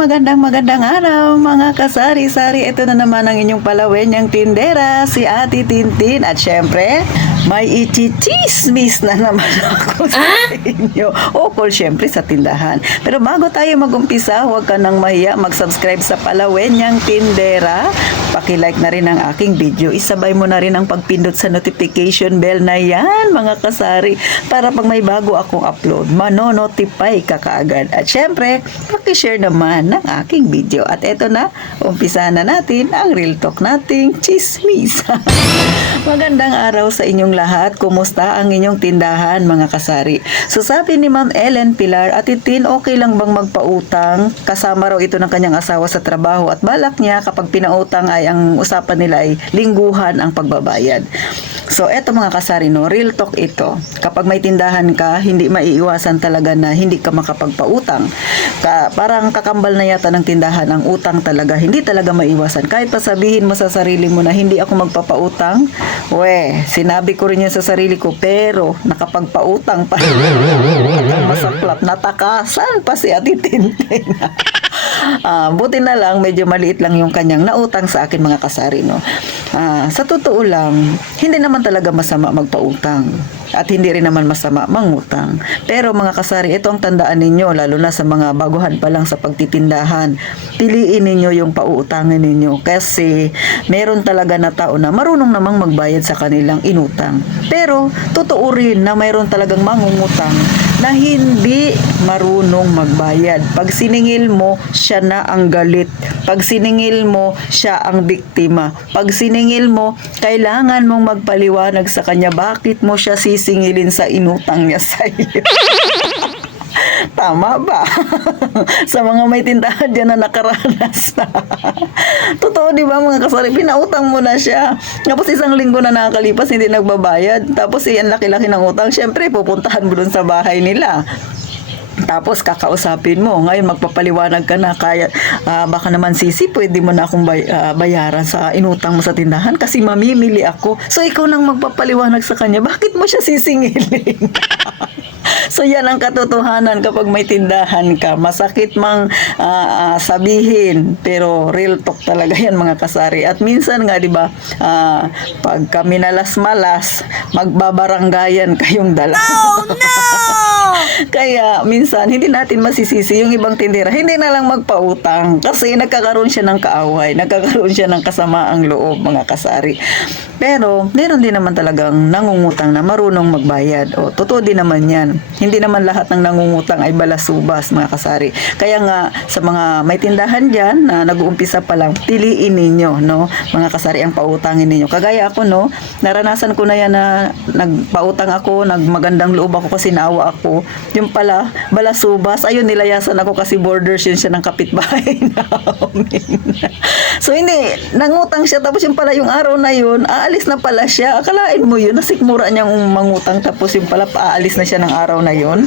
magandang araw mga kasari-sari. Ito na naman ang inyong palawenyang tindera, si Ate Tintin. At syempre, may ichichismis na naman ako sa inyo. Ukol syempre sa tindahan. Pero bago tayo mag-umpisa, huwag ka nang mahiya mag-subscribe sa palawenyang tindera. Paki-like na rin ang aking video. Isabay mo na rin ang pagpindot sa notification bell na yan mga kasari. Para pag may bago akong upload, manonotify ka kaagad. At syempre, paki-share naman ng aking video. At eto na, umpisahan na natin ang real talk nating chismis. Magandang araw sa inyong lahat. Kumusta ang inyong tindahan mga kasari? So sabi ni Ma'am Ellen Pilar, Ate Tin, okay lang bang magpautang? Kasama raw ito ng kanyang asawa sa trabaho at balak niya kapag pinautang ay ang usapan nila ay lingguhan ang pagbabayad. So eto mga kasari, no, real talk ito. Kapag may tindahan ka, hindi maiiwasan talaga na hindi ka makapagpautang. Parang kakambal na yata ng tindahan ang utang talaga. Hindi talaga maiwasan. Kahit pa sabihin mo sa sarili mo na hindi ako magpapautang, sinabi ko rin yan sa sarili ko, pero nakapagpautang pa. Masaklap, natakasan pa si Ate Tintin. Buti na lang, medyo maliit lang yung kanyang nautang sa akin mga kasari, no. Sa totoo lang, hindi naman talaga masama magpautang. At hindi rin naman masama mangutang. Pero mga kasari, ito ang tandaan ninyo, lalo na sa mga baguhan pa lang sa pagtitindahan. Piliin ninyo yung pauutangin ninyo. Kasi meron talaga na tao na marunong namang magbayad sa kanilang inutang. Pero totoo rin na mayroon talagang mangungutang na hindi marunong magbayad. Pag siningil mo, siya na ang galit. Pag siningil mo, siya ang biktima. Pag siningil mo, kailangan mong magpaliwanag sa kanya bakit mo siya sisingilin sa inutang niya sa iyo. Tama ba? Sa mga may tindahan dyan na nakaranas na. Totoo di ba mga kasari? Pinautang mo na siya. Tapos isang linggo na nakakalipas, hindi nagbabayad. Tapos yan laki-laki ng utang. Siyempre, pupuntahan mo dun sa bahay nila. Tapos kakausapin mo, ngayon magpapaliwanag ka na, kaya baka naman sisi, pwede mo na akong bayaran sa inutang mo sa tindahan kasi mamimili ako. So ikaw nang magpapaliwanag sa kanya, bakit mo siya sisingilin? So yan ang katotohanan kapag may tindahan ka. Masakit mang sabihin, pero real talk talaga yan mga kasari. At minsan nga, di ba, pag kami nalas-malas, magbabaranggayan kayong dalawa. Oh no! Kaya minsan hindi natin masisisi yung ibang tindera, hindi na lang magpautang kasi nagkakaroon siya ng kaaway, nagkakaroon siya ng kasamaang loob mga kasari. Pero meron din naman talagang nangungutang na marunong magbayad. O totoo din naman yan. Hindi naman lahat ng nangungutang ay balasubas mga kasari. Kaya nga sa mga may tindahan dyan na nag-uumpisa pa lang, piliin ninyo, no, mga kasari, ang pautangin ninyo. Kagaya ako, no, naranasan ko na yan na nagpautang ako, nagmagandang loob ako kasi naawa ako. Yung pala, balasubas, ayun, nilayasan ako kasi borders yun siya ng kapitbahay namin. So hindi, nangutang siya, tapos yung pala yung araw na yun, aalis na pala siya. Akalain mo yun, nasikmura niyang mangutang, tapos yung pala aalis na siya ng araw na yun.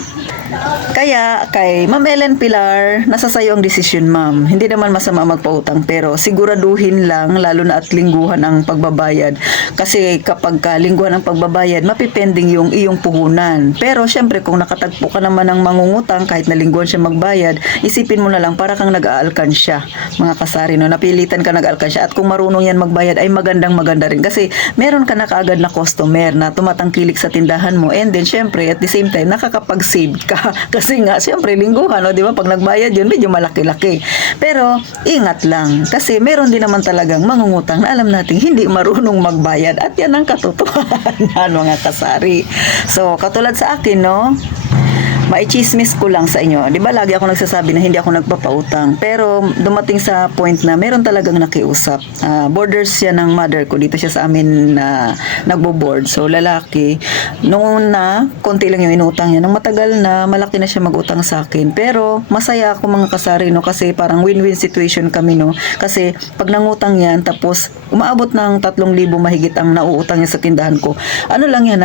Kaya kay Ma'am Ellen Pilar, nasa sayo ang desisyon, ma'am. Hindi naman masama magpautang, pero siguraduhin lang, lalo na at lingguhan ang pagbabayad. Kasi kapag lingguhan ang pagbabayad, mapipending yung iyong puhunan. Pero syempre kung nakatagpo ka naman ng mangungutang, kahit na lingguhan siya magbayad, isipin mo na lang para kang nag-aalkansya, mga kasari, no? Napilitan ka nag-aalkansya. At kung marunong yan magbayad, ay maganda rin. Kasi meron ka na kaagad na customer na tumatangkilik sa tindahan mo. And then syempre, at the same time, nakakapag-save ka. Kasi nga, syempre, lingguhan, no? Di ba? Pag nagbayad yun, medyo malaki-laki. Pero, ingat lang. Kasi meron din naman talagang mangungutang na alam natin hindi marunong magbayad. At yan ang katotohanan, mga kasari. So, katulad sa akin, no? Maichismis ko lang sa inyo. Di ba lagi ako nagsasabi na hindi ako nagpapautang. Pero dumating sa point na meron talagang nakiusap. Borders siya ng mother ko. Dito siya sa amin na nagbo-board. So lalaki. Noong na, konti lang yung inutang niya. Nang matagal na, malaki na siya mag-utang sa akin. Pero masaya ako mga kasari, no? Kasi parang win-win situation kami, no? Kasi pag nangutang yan, tapos umaabot ng 3,000 mahigit ang nauutang niya sa tindahan ko. Ano lang yan,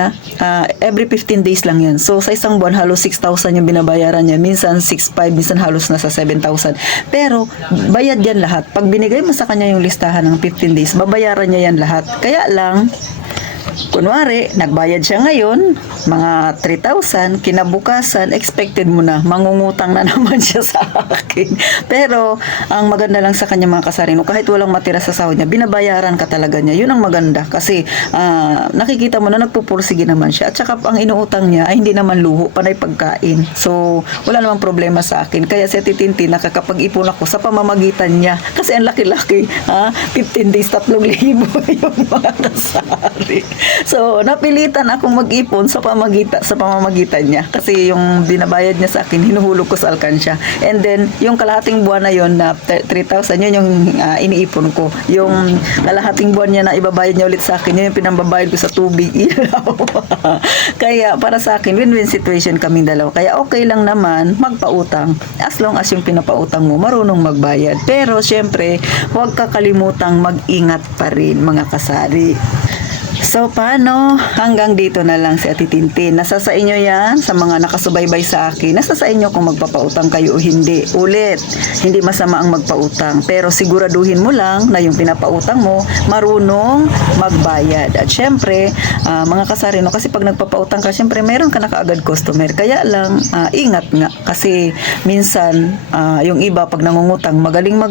every 15 days lang yan. So sa isang buwan, halos 6,000 yung binabayaran niya. Minsan 6,500, minsan halos nasa 7,000. Pero bayad yan lahat. Pag binigay mo sa kanya yung listahan ng 15 days, babayaran niya yan lahat. Kaya lang, Kunwari, nagbayad siya ngayon, mga 3,000, kinabukasan, expected mo na, mangungutang na naman siya sa akin. Pero, ang maganda lang sa kanya mga kasarino, kahit walang matira sa sahod niya, binabayaran ka talaga niya. Yun ang maganda. Kasi, nakikita mo na nagpupursige naman siya. At saka, ang inuutang niya ay hindi naman luho, panay pagkain. So, wala namang problema sa akin. Kaya si Titinti, nakakapag-ipon ako sa pamamagitan niya. Kasi ang laki-laki, 15 days, 3,000 yung mga kasari. So, napilitan akong mag-ipon sa pamamagitan niya. Kasi yung binabayad niya sa akin, hinuhulog ko sa alkansya. And then, yung kalahating buwan na yon na 3,000, yun yung iniipon ko. Yung kalahating buwan niya na ibabayad niya ulit sa akin, yun yung pinambabayad ko sa tubig, ilaw. Kaya, para sa akin, win-win situation kaming dalawa. Kaya, okay lang naman magpautang. As long as yung pinapautang mo, marunong magbayad. Pero, syempre, huwag kakalimutang mag-ingat pa rin, mga kasari. So, paano? Hanggang dito na lang si Ate Tintin. Nasa sa inyo yan, sa mga nakasubaybay sa akin. Nasa sa inyo kung magpapautang kayo o hindi. Ulit, hindi masama ang magpautang. Pero siguraduhin mo lang na yung pinapautang mo, marunong magbayad. At syempre, mga kasarino, kasi pag nagpapautang ka, syempre, meron ka na kaagad customer. Kaya lang, ingat nga. Kasi minsan, yung iba, pag nangungutang, magaling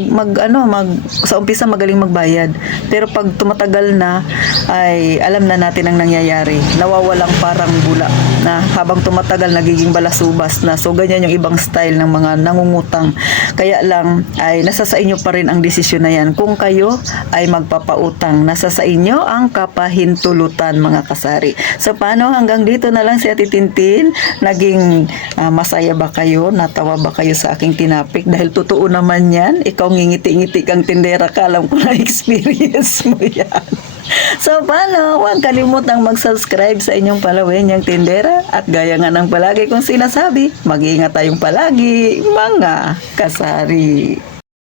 sa umpisa magaling magbayad. Pero pag tumatagal na, ay alam na natin ang nangyayari. Nawawalang parang bula na habang tumatagal nagiging balasubas na. So ganyan yung ibang style ng mga nangungutang. Kaya lang ay nasa sa inyo pa rin ang desisyon na yan. Kung kayo ay magpapautang, nasa sa inyo ang kapahintulutan, mga kasari. So paano? Hanggang dito na lang si Ate Tintin. Naging masaya ba kayo? Natawa ba kayo sa aking tinapik? Dahil totoo naman yan. Ikaw ngingiti-ngiti kang tindera ka. Alam ko na experience mo yan. So, paano? Huwag kalimutang mag-subscribe sa inyong Palawenyang Tindera. At gaya nga ng palagi kong sinasabi, mag-iingat tayong palagi, mga kasari.